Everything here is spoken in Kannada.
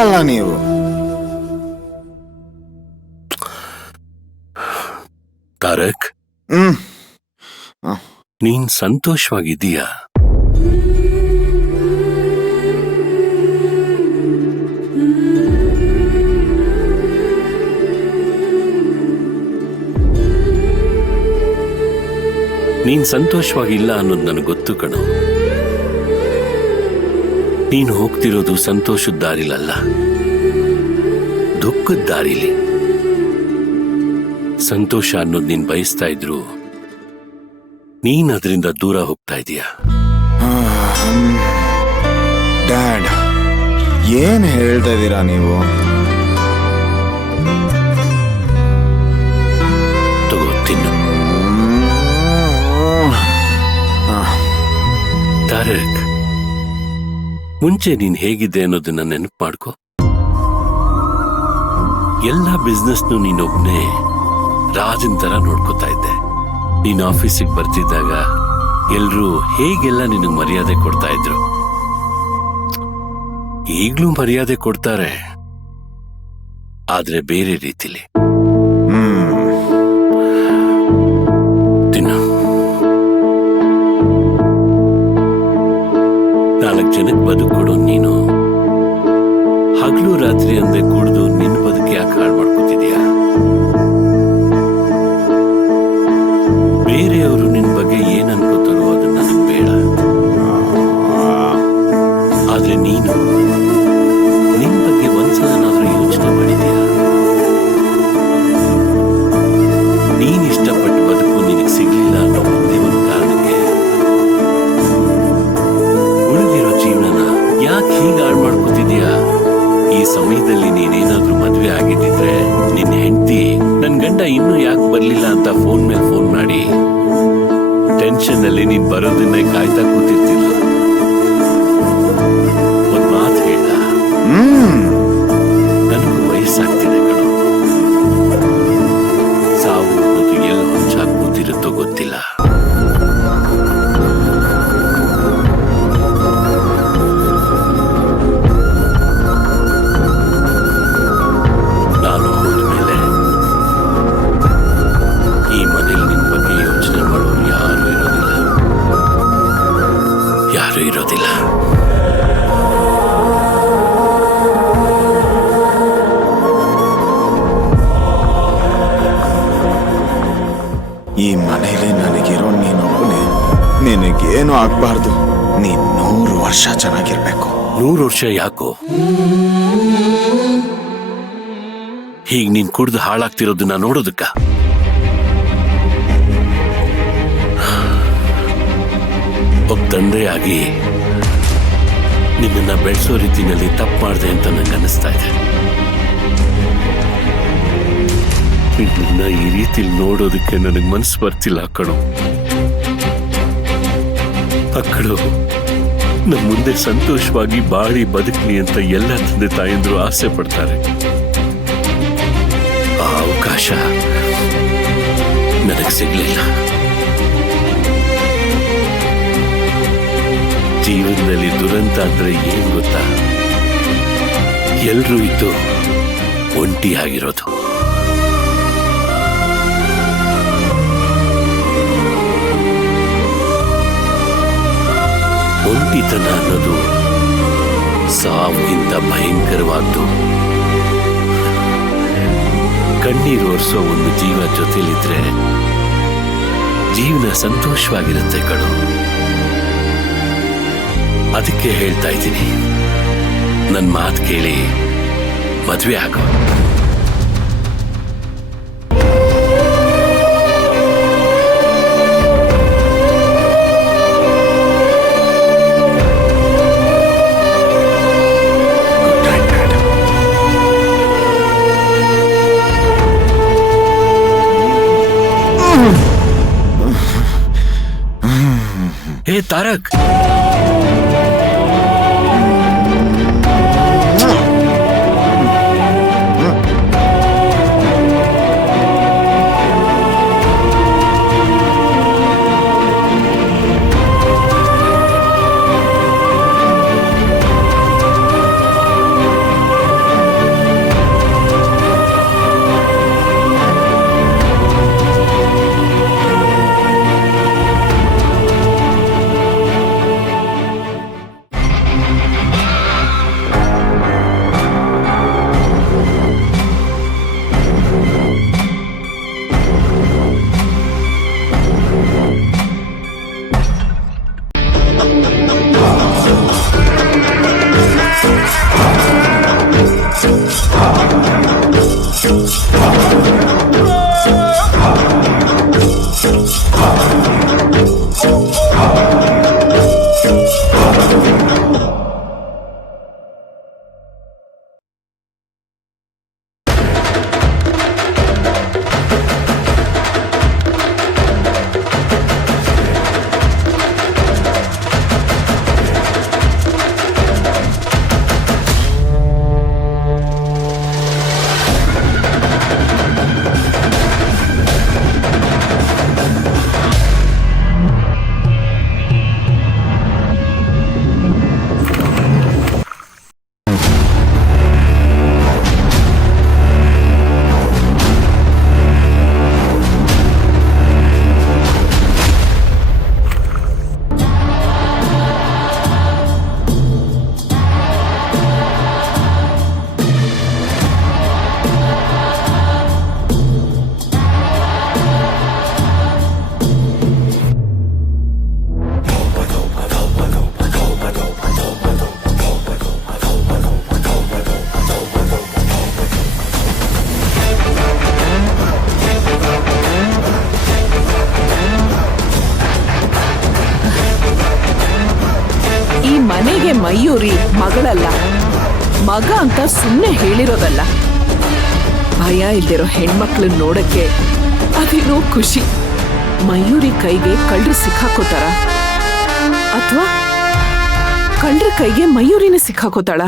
ಕೇಳಲ್ಲ ನೀವು. ತಾರಕ್, ನೀನ್ ಸಂತೋಷವಾಗಿದ್ದೀಯಾ? ನೀನ್ ಸಂತೋಷವಾಗಿಲ್ಲ ಅನ್ನೋದು ನನಗೆ ಗೊತ್ತು ಕಣೋ. ನೀನು ಹೋಗ್ತಿರೋದು ಸಂತೋಷದ ದಾರಿಲಲ್ಲ, ದುಃಖದ ದಾರಿಲಿ. ಸಂತೋಷ ಅನ್ನೋದು ನೀನ್ ಬಯಸ್ತಾ ಇದ್ರು ನೀನ್ ಅದರಿಂದ ದೂರ ಹೋಗ್ತಾ ಇದೀಯ. ಡ್ಯಾಡ್, ಏನ್ ಹೇಳ್ತಾ ಇದ್ದೀರಾ ನೀವು? ತಗೋತೀನಿ. ತಾರಕ್, ಮುಂಚೆ ನೀನ್ ಹೇಗಿದ್ದೆ ಅನ್ನೋದನ್ನ ನೆನಪು ಮಾಡ್ಕೊ. ಎಲ್ಲ ಬಿಸ್ನೆಸ್ನು ನೀನೊಬ್ನೇ ರಾಜನ್ ತರ ನೋಡ್ಕೋತಾ ಇದ್ದೆ. ನೀನ್ ಆಫೀಸಿಗೆ ಬರ್ತಿದ್ದಾಗ ಎಲ್ರೂ ಹೇಗೆಲ್ಲ ನಿನಗ್ ಮರ್ಯಾದೆ ಕೊಡ್ತಾ ಇದ್ರು. ಈಗ್ಲೂ ಮರ್ಯಾದೆ ಕೊಡ್ತಾರೆ, ಆದ್ರೆ ಬೇರೆ ರೀತಿಲಿ. ತಿನ್ನು. 4 ಜನಕ್ಕೆ ಬದುಕೊಡೋ ನೀನು ಹಗಲು ರಾತ್ರಿ ಅಂದೆ ಕುಡಿದು ನಿನ್ನ ಬದುಕಿ ಯಾಕೆ ಹಾಳು ಮಾಡ್ಕೋತಿದ್ಯಾ? ಬೇರೆಯವರು ನಿನ್ ಬಗ್ಗೆ ಏನ್ ಅನ್ಕೋತಾರೋ ಅದು ನನಗೆ ಬೇಡ. ಆದ್ರೆ ನೀನು ನಿನ್ ಬಗ್ಗೆ ಒಂದ್ಸಲನಾದ್ರೂ ಯೋಚನೆ ಮಾಡಿದ್ಯಾ? ನೀನ್ ಇಷ್ಟಪಟ್ಟು ಬದುಕು ನಿನಗೆ ಸಿಗ್ಲಿಲ್ಲ ಅನ್ನೋ ಒಂದೇ ಒಂದು ಕಾರಣಕ್ಕೆ ಉಳಿದಿರೋ ಜೀವನನ ಯಾಕೆ ಹೀಗೆ ಹಾಳು ಮಾಡ್ಕೋತಿದ್ಯಾ? ಈ ಸಮಯದಲ್ಲಿ ನೀನೇನಾದ್ರೂ ಮದ್ವೆ ಆಗಿದ್ದಿದ್ರೆ ನಿನ್ನ ಹೆಂಡತಿ ನನ್ ಗಂಡ ಇನ್ನೂ ಯಾಕೆ ಬರ್ಲಿಲ್ಲ ಅಂತ ಫೋನ್ ಮೇಲೆ ಫೋನ್ ಮಾಡಿ ಟೆನ್ಷನ್ ಅಲ್ಲಿ ನೀನ್ ಬರೋದನ್ನೇ ಕಾಯ್ತಾ ಕೂತಿರ್ತಿಲ್ಲ. ಒಂದ್ ಮಾತು ಹೇಳ, ನನಗೂ ವಯಸ್ಸಾಗ್ತಿದೆ ಕಣೋ. ಸಾವು ಅನ್ನೋದು ಎಲ್ಲ ಹೊಂಚಾಗಿ ಕೂತಿರುತ್ತೋ ಗೊತ್ತಿಲ್ಲ. ನಾನು ಹೋದ್ಮೇಲೆ ಈ ಮನೇಲಿ ನಿನ್ ಬಗ್ಗೆ ಯೋಚನೆ ಮಾಡೋರು ಯಾರು ಇರೋದಿಲ್ಲ. ಈ ಮನೇಲಿ ನನಗಿರೋ ನೀನೊಬ್ಬನೇ. ನಿನಗೇನು ಆಗ್ಬಾರ್ದು. ನೀನ್ 100 ವರ್ಷ ಚೆನ್ನಾಗಿರ್ಬೇಕು. 100 ವರ್ಷ ಯಾಕೋ? ಹೀಗ್ ನೀನ್ ಕುಡ್ದು ಹಾಳಾಗ್ತಿರೋದನ್ನ ನೋಡೋದಕ್ಕ? ಒಬ್ಬ ತಂದೆಯಾಗಿ ನಿನ್ನನ್ನ ಬೆಳೆಸೋ ರೀತಿನಲ್ಲಿ ತಪ್ಪು ಮಾಡಿದೆ ಅಂತ ನಂಗೆ ಅನ್ನಿಸ್ತಾ ಇದೆ. ನಿನ್ನ ಈ ರೀತಿಲಿ ನೋಡೋದಕ್ಕೆ ನನಗೆ ಮನಸ್ಸು ಬರ್ತಿಲ್ಲ ಕಣೋ. ಮಕ್ಕಳು ನಮ್ಮ ಮುಂದೆ ಸಂತೋಷವಾಗಿ ಬಾಳಿ ಬದುಕಲಿ ಅಂತ ಎಲ್ಲ ತಂದೆ ತಾಯಂದ್ರು ಆಸೆ ಪಡ್ತಾರೆ. ಆ ಅವಕಾಶ ನನಗೆ ಸಿಗ್ಲಿಲ್ಲ. ಜೀವನದಲ್ಲಿ ದುರಂತ ಅಂದ್ರೆ ಏನ್ ಗೊತ್ತಾ? ಎಲ್ರೂ ಇದ್ದು ಒಂಟಿಯಾಗಿರೋದು. ಒಂಟಿತನ ಅನ್ನೋದು ಸಾವಿಗಿಂತ ಭಯಂಕರವಾದ್ದು. ಕಣ್ಣೀರು ಒರೆಸೋ ಒಂದು ಜೀವ ಜೊತೆಲಿದ್ರೆ ಜೀವನ ಸಂತೋಷವಾಗಿರುತ್ತೆ ಕಣೋ. ಅದಕ್ಕೆ ಹೇಳ್ತಾ ಇದ್ದೀನಿ, ನನ್ನ ಮಾತು ಕೇಳಿ ಮದ್ವೆ ಆಗೋ. ಹೇ ತಾರಕ್, ಮನೆಗೆ ಮಯೂರಿ ಮಗಳಲ್ಲ, ಮಗ ಅಂತ ಸುಮ್ಮನೆ ಹೇಳಿರೋದಲ್ಲ. ಭಯ ಇಲ್ದಿರೋ ಹೆಣ್ಮಕ್ಳನ್ನ ನೋಡಕ್ಕೆ ಅದೇನೋ ಖುಷಿ. ಮಯೂರಿ ಕೈಗೆ ಕಳ್ಳರು ಸಿಕ್ಕಾಕೋತಾರ ಅಥವಾ ಕಳ್ಳರ ಕೈಗೆ ಮಯೂರಿನ ಸಿಕ್ಕಾಕೋತಾಳ?